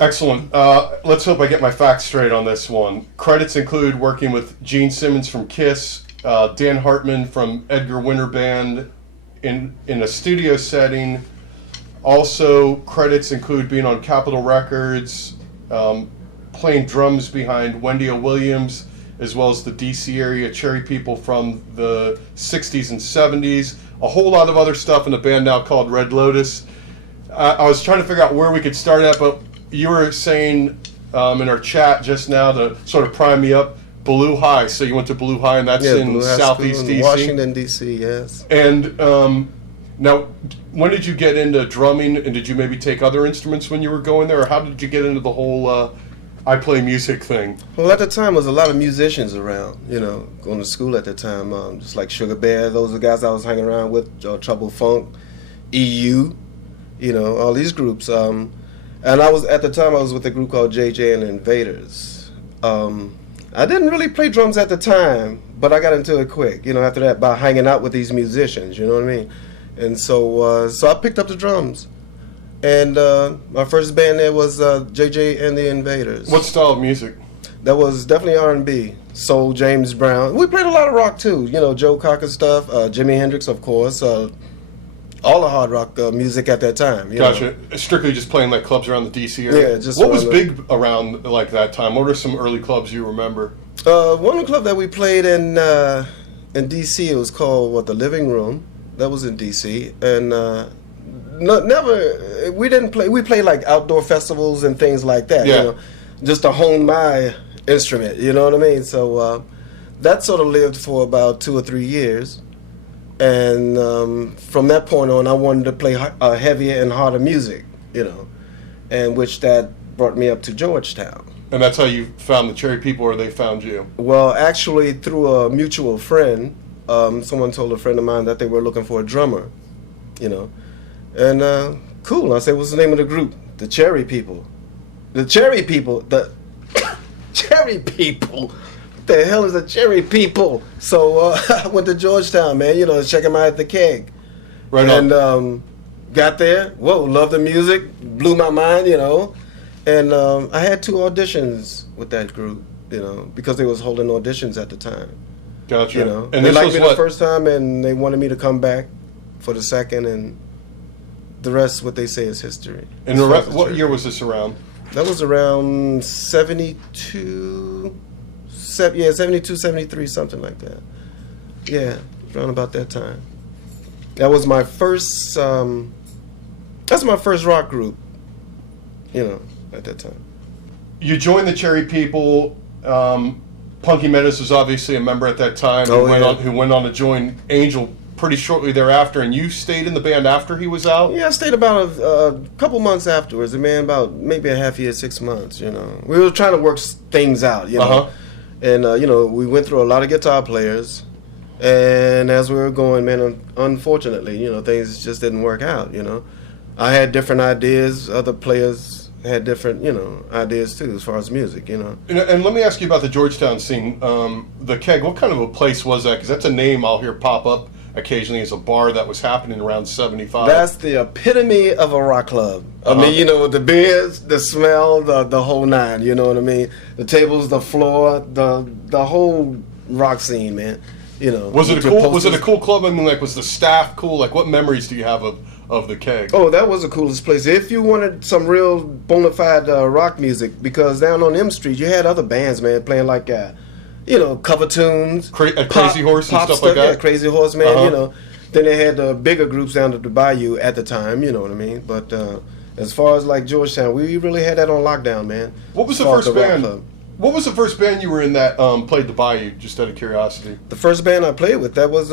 Excellent. Let's hope I get my facts straight on this one. Credits include working with Gene Simmons from Kiss, Dan Hartman from Edgar Winter Band in a studio setting. Also, credits include being on Capitol Records, playing drums behind Wendy O. Williams, as well as the DC area Cherry People from the 60s and 70s. A whole lot of other stuff in a band now called Red Lotus. I was trying to figure out where we could start at, but you were saying in our chat just now to sort of prime me up, Blue High. So you went to Blue High, and that's in Southeast DC? Washington, D.C., yes. And now, when did you get into drumming, and did you maybe take other instruments when you were going there, or how did you get into the whole I play music thing? Well, at the time, there was a lot of musicians around, going to school at the time, just like Sugar Bear. Those are the guys I was hanging around with, Trouble Funk, EU, all these groups. And at the time, I was with a group called JJ and Invaders. I didn't really play drums at the time, but I got into it quick, after that, by hanging out with these musicians, you know what I mean? And so I picked up the drums. And my first band there was JJ and the Invaders. What style of music? That was definitely R&B. Soul, James Brown. We played a lot of rock too. Joe Cocker stuff, Jimi Hendrix, of course. All the hard rock music at that time. Gotcha. Strictly just playing like clubs around the DC area? Yeah, just what was big around like that time? What are some early clubs you remember? One of the clubs that we played in DC, it was called, The Living Room. That was in DC. And we didn't play. We played like outdoor festivals and things like that. Yeah. Just to hone my instrument. You know what I mean? So that sort of lived for about 2 or 3 years, and from that point on, I wanted to play heavier and harder music. And which that brought me up to Georgetown. And that's how you found the Cherry People, or they found you? Well, actually, through a mutual friend, someone told a friend of mine that they were looking for a drummer. And cool. I said, what's the name of the group? The Cherry People. The Cherry People. The Cherry People. What the hell is the Cherry People? So I went to Georgetown, man, to check them out at the Keg. Right on. And got there. Whoa, loved the music. Blew my mind, And I had 2 auditions with that group, because they was holding auditions at the time. Gotcha. And they liked me the first time, and they wanted me to come back for the second, and the rest, what they say, is history. And what year was this around? That was around 72, 73, something like that. Yeah, around about that time. That was my first, that's my first rock group, at that time. You joined the Cherry People. Punky Meadows was obviously a member at that time, who went on to join Angel pretty shortly thereafter, and you stayed in the band after he was out? Yeah, I stayed about a couple months afterwards, about maybe a half year, 6 months, We were trying to work things out, And, we went through a lot of guitar players, and as we were going, man, unfortunately, things just didn't work out, I had different ideas, other players had different, ideas too, as far as music, And let me ask you about the Georgetown scene. The Keg, what kind of a place was that? Because that's a name I'll hear pop up occasionally as a bar that was happening around 75. That's the epitome of a rock club. I mean, the beers, the smell, the whole nine, you know what I mean? The tables, the floor, the whole rock scene, man. Was it a cool club? I mean, like, was the staff cool? Like, what memories do you have of the Keg? Oh, that was the coolest place. If you wanted some real bona fide rock music, because down on M Street, you had other bands, man, playing like, cover tunes. Crazy Horse and stuff like that? Yeah, Crazy Horse, man, Then they had the bigger groups down at the Bayou at the time, you know what I mean? But as far as, like, Georgetown, we really had that on lockdown, man. What was the first band? What was the first band you were in that played the Bayou, just out of curiosity? The first band I played with, that was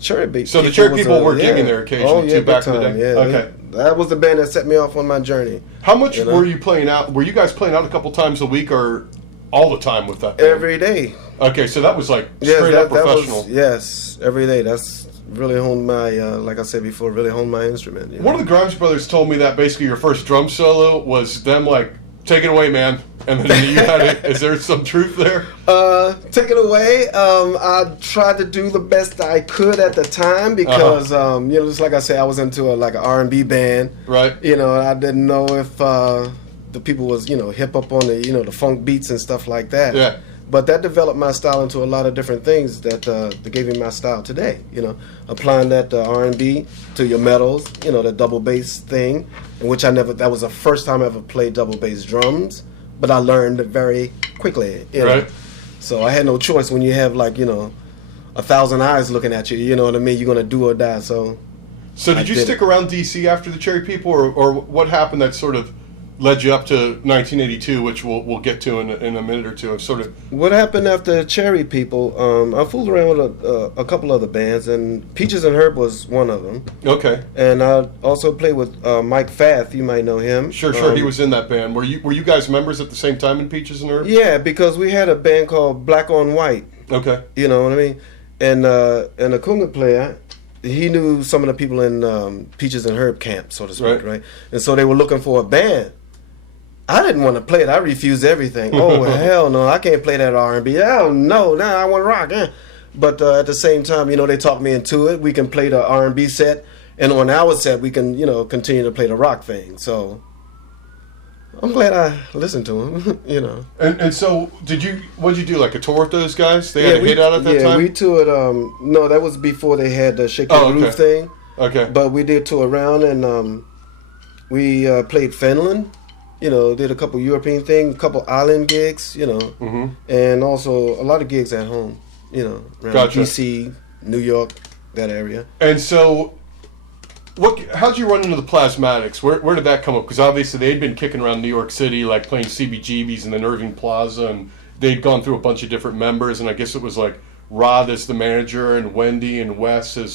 Cherry People. So the Cherry People were gigging there occasionally, too, back in the day? Yeah, okay. That was the band that set me off on my journey. How much were you playing out? Were you guys playing out a couple times a week, or all the time with that band? Every day. Okay, so that was like straight up professional. Yes, every day. That's really honed my, like I said before, really honed my instrument. One of the Grimes brothers told me that basically your first drum solo was them like, take it away, man. And then you had it. Is there some truth there? Take it away. I tried to do the best I could at the time because, just like I said, I was into like an R&B band. Right. And I didn't know if the people was, hip up on the, the funk beats and stuff like that. Yeah. But that developed my style into a lot of different things that gave me my style today. Applying that R&B to your metals, the double bass thing, in which that was the first time I ever played double bass drums, but I learned it very quickly. Right. So I had no choice when you have 1,000 eyes looking at you. You know what I mean? You're gonna do or die. So did you stick around DC after the Cherry People, or what happened that sort of led you up to 1982, which we'll get to in a minute or two? Of sort of what happened after Cherry People. I fooled around with a couple other bands, and Peaches and Herb was one of them. Okay. And I also played with Mike Fath. You might know him. Sure. He was in that band. Were you guys members at the same time in Peaches and Herb? Yeah, because we had a band called Black on White. Okay. You know what I mean? And the conga player, he knew some of the people in Peaches and Herb camp, so to speak, right? And so they were looking for a band. I didn't want to play it. I refused everything. Oh, hell no, I can't play that R&B. Hell no, I want to rock. But at the same time, they talked me into it. We can play the R&B set, and on our set, we can, continue to play the rock thing. So I'm glad I listened to him, And so, what'd you do, like a tour with those guys? They had a hit out at that time? Yeah, we toured, no, that was before they had the Shake Your Groove thing. Okay. But we did tour around, and we played Finland, did a couple European things, a couple island gigs, and also a lot of gigs at home, around Gotcha. DC, New York, that area. And so, how'd you run into the Plasmatics? Where did that come up? Because obviously they'd been kicking around New York City, like playing CBGBs and then Irving Plaza, and they'd gone through a bunch of different members, and I guess it was like Rod as the manager and Wendy and Wes as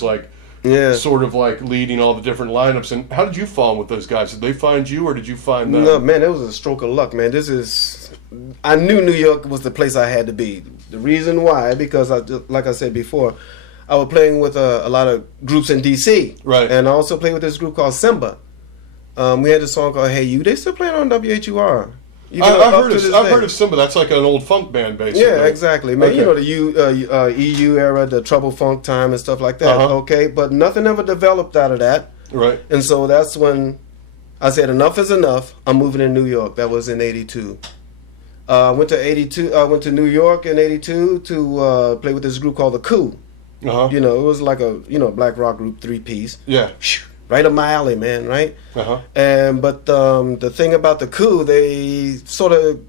sort of like leading all the different lineups. And how did you fall in with those guys? Did they find you, or did you find them? No, man, it was a stroke of luck, man. I knew New York was the place I had to be. The reason why, because like I said before, I was playing with a lot of groups in DC, right? And I also played with this group called Simba. We had this song called "Hey You." They still playing on WHUR. I've heard of Simba. That's like an old funk band, basically. Yeah, exactly, man. Okay. The EU era, the Trouble Funk time and stuff like that. Okay, but nothing ever developed out of that. Right. And so that's when I said, enough is enough. I'm moving to New York. That was in '82. I went to New York in '82 to play with this group called the Coup. It was like a black rock group, 3-piece. Yeah. Right up my alley, man. Right. But the thing about the Coup, they sort of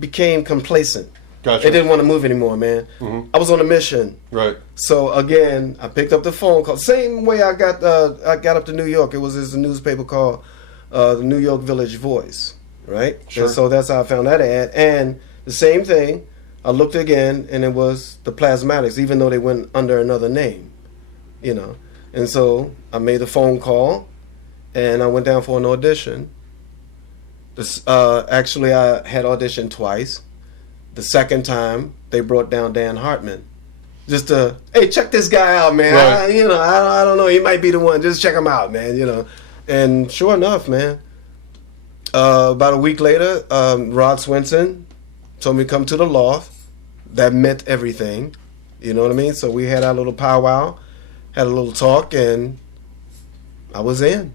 became complacent. Gotcha. They didn't want to move anymore, man. Mm-hmm. I was on a mission. Right. So again, I picked up the phone call. Same way I got up to New York. It was this newspaper called the New York Village Voice. Right. Sure. And so that's how I found that ad. And the same thing. I looked again, and it was the Plasmatics, even though they went under another name, And so I made the phone call, and I went down for an audition. Actually, I had auditioned twice. The second time, they brought down Dan Hartman. Just to, hey, check this guy out, man. Right. I don't know. He might be the one. Just check him out, man, And sure enough, man, about a week later, Rod Swinson told me to come to the loft. That meant everything. You know what I mean? So we had our little powwow, had a little talk, and I was in.